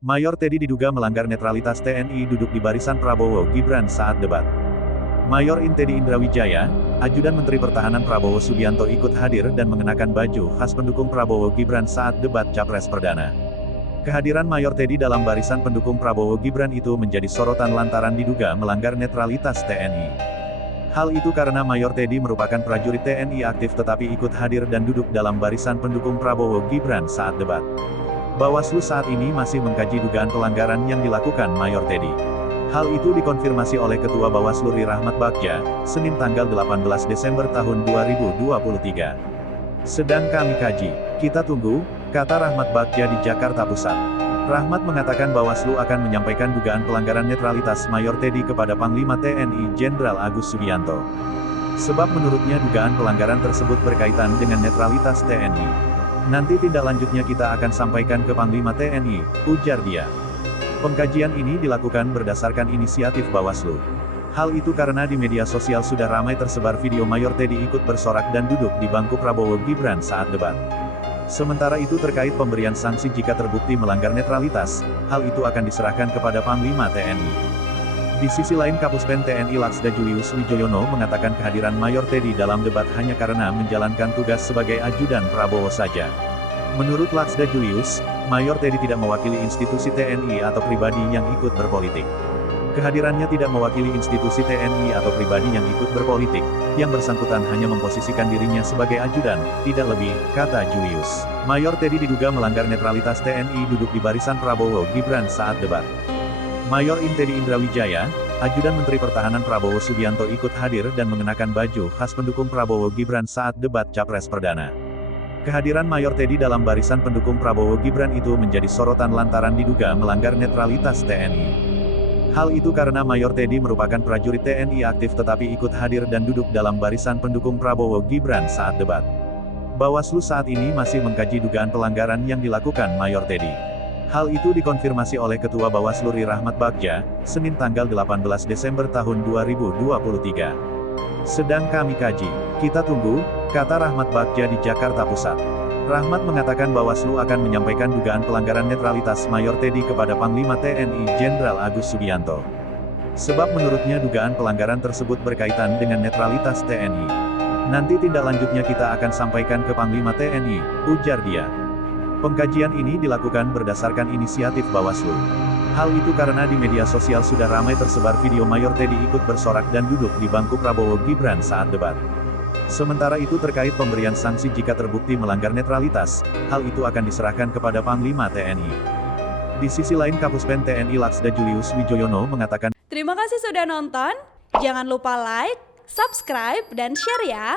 Mayor Teddy diduga melanggar netralitas TNI duduk di barisan Prabowo Gibran saat debat. Mayor Teddy Indrawijaya, ajudan Menteri Pertahanan Prabowo Subianto ikut hadir dan mengenakan baju khas pendukung Prabowo Gibran saat debat Capres Perdana. Kehadiran Mayor Teddy dalam barisan pendukung Prabowo Gibran itu menjadi sorotan lantaran diduga melanggar netralitas TNI. Hal itu karena Mayor Teddy merupakan prajurit TNI aktif tetapi ikut hadir dan duduk dalam barisan pendukung Prabowo Gibran saat debat. Bawaslu saat ini masih mengkaji dugaan pelanggaran yang dilakukan Mayor Teddy. Hal itu dikonfirmasi oleh Ketua Bawaslu Ri Rahmat Bagja, Senin tanggal 18 Desember tahun 2023. Sedang kami kaji, kita tunggu, kata Rahmat Bagja di Jakarta Pusat. Rahmat mengatakan Bawaslu akan menyampaikan dugaan pelanggaran netralitas Mayor Teddy kepada Panglima TNI Jenderal Agus Subianto. Sebab menurutnya dugaan pelanggaran tersebut berkaitan dengan netralitas TNI. Nanti tindak lanjutnya kita akan sampaikan ke Panglima TNI, ujar dia. Pengkajian ini dilakukan berdasarkan inisiatif Bawaslu. Hal itu karena di media sosial sudah ramai tersebar video Mayor Teddy ikut bersorak dan duduk di bangku Prabowo Gibran saat debat. Sementara itu terkait pemberian sanksi jika terbukti melanggar netralitas, hal itu akan diserahkan kepada Panglima TNI. Di sisi lain Kapuspen TNI Laksda Julius Wijoyono mengatakan kehadiran Mayor Teddy dalam debat hanya karena menjalankan tugas sebagai ajudan Prabowo saja. Menurut Laksda Julius, Mayor Teddy tidak mewakili institusi TNI atau pribadi yang ikut berpolitik. Kehadirannya tidak mewakili institusi TNI atau pribadi yang ikut berpolitik, yang bersangkutan hanya memposisikan dirinya sebagai ajudan, tidak lebih, kata Julius. Mayor Teddy diduga melanggar netralitas TNI duduk di barisan Prabowo Gibran saat debat. Mayor Teddy Indrawijaya, ajudan Menteri Pertahanan Prabowo Subianto ikut hadir dan mengenakan baju khas pendukung Prabowo Gibran saat debat Capres Perdana. Kehadiran Mayor Teddy dalam barisan pendukung Prabowo Gibran itu menjadi sorotan lantaran diduga melanggar netralitas TNI. Hal itu karena Mayor Teddy merupakan prajurit TNI aktif tetapi ikut hadir dan duduk dalam barisan pendukung Prabowo Gibran saat debat. Bawaslu saat ini masih mengkaji dugaan pelanggaran yang dilakukan Mayor Teddy. Hal itu dikonfirmasi oleh Ketua Bawaslu Ri Rahmat Bagja, Senin tanggal 18 Desember tahun 2023. Sedang kami kaji, kita tunggu, kata Rahmat Bagja di Jakarta Pusat. Rahmat mengatakan Bawaslu akan menyampaikan dugaan pelanggaran netralitas Mayor Teddy kepada Panglima TNI Jenderal Agus Subianto. Sebab menurutnya dugaan pelanggaran tersebut berkaitan dengan netralitas TNI. Nanti tindak lanjutnya kita akan sampaikan ke Panglima TNI, ujar dia. Pengkajian ini dilakukan berdasarkan inisiatif Bawaslu. Hal itu karena di media sosial sudah ramai tersebar video Mayor Teddy ikut bersorak dan duduk di bangku Prabowo Gibran saat debat. Sementara itu terkait pemberian sanksi jika terbukti melanggar netralitas, hal itu akan diserahkan kepada Panglima TNI. Di sisi lain Kapuspen TNI Laksda Julius Wijoyono mengatakan, Terima kasih sudah nonton, jangan lupa like, subscribe, dan share ya!